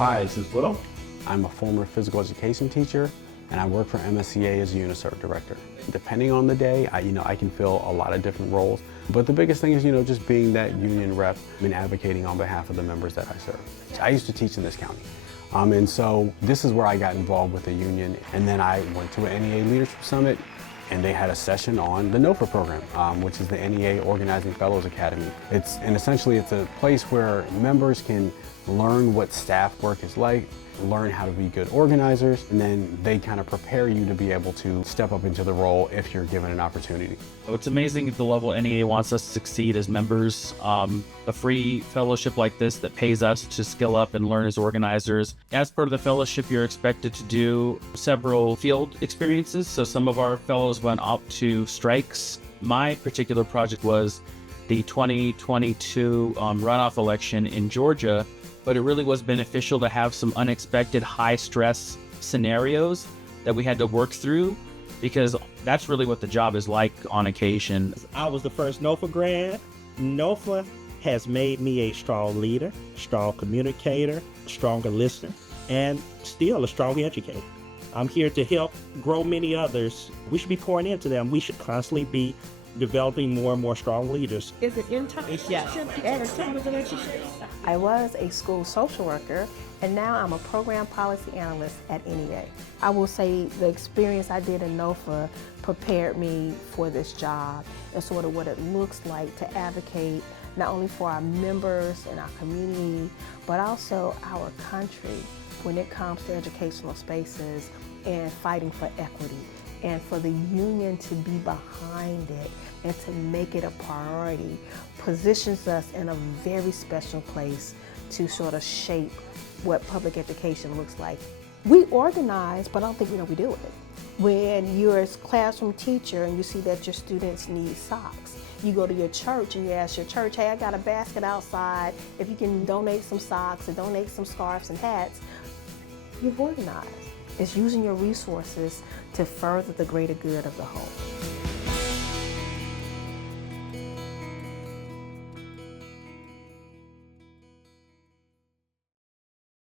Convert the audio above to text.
Hi, this is Will. I'm a former physical education teacher, and I work for MSCA as a UniCert director. Depending on the day, I can fill a lot of different roles. But the biggest thing is, just being that union rep and advocating on behalf of the members that I serve. I used to teach in this county. And so this is where I got involved with the union. And then I went to an NEA Leadership Summit, and they had a session on the NOFA program, which is the NEA Organizing Fellows Academy. Essentially it's a place where members can learn what staff work is like, learn how to be good organizers, and then they kind of prepare you to be able to step up into the role if you're given an opportunity. It's amazing at the level NEA wants us to succeed as members. A free fellowship like this that pays us to skill up and learn as organizers. As part of the fellowship, you're expected to do several field experiences. So some of our fellows went up to strikes. My particular project was the 2022 runoff election in Georgia, but it really was beneficial to have some unexpected high stress scenarios that we had to work through, because that's really what the job is like on occasion. I was the first NOFA grad. NOFA has made me a strong leader, strong communicator, stronger listener, and still a strong educator. I'm here to help grow many others. We should be pouring into them. We should constantly be developing more and more strong leaders. Is it internship? Yes. I was a school social worker, and now I'm a program policy analyst at NEA. I will say the experience I did in NOFA prepared me for this job and sort of what it looks like to advocate not only for our members and our community, but also our country when it comes to educational spaces and fighting for equity. And for the union to be behind it and to make it a priority positions us in a very special place to sort of shape what public education looks like. We organize, but I don't think we know we do it. When you're a classroom teacher and you see that your students need socks, you go to your church and you ask your church, hey, I got a basket outside, if you can donate some socks and donate some scarves and hats. You've organized. It's using your resources to further the greater good of the whole.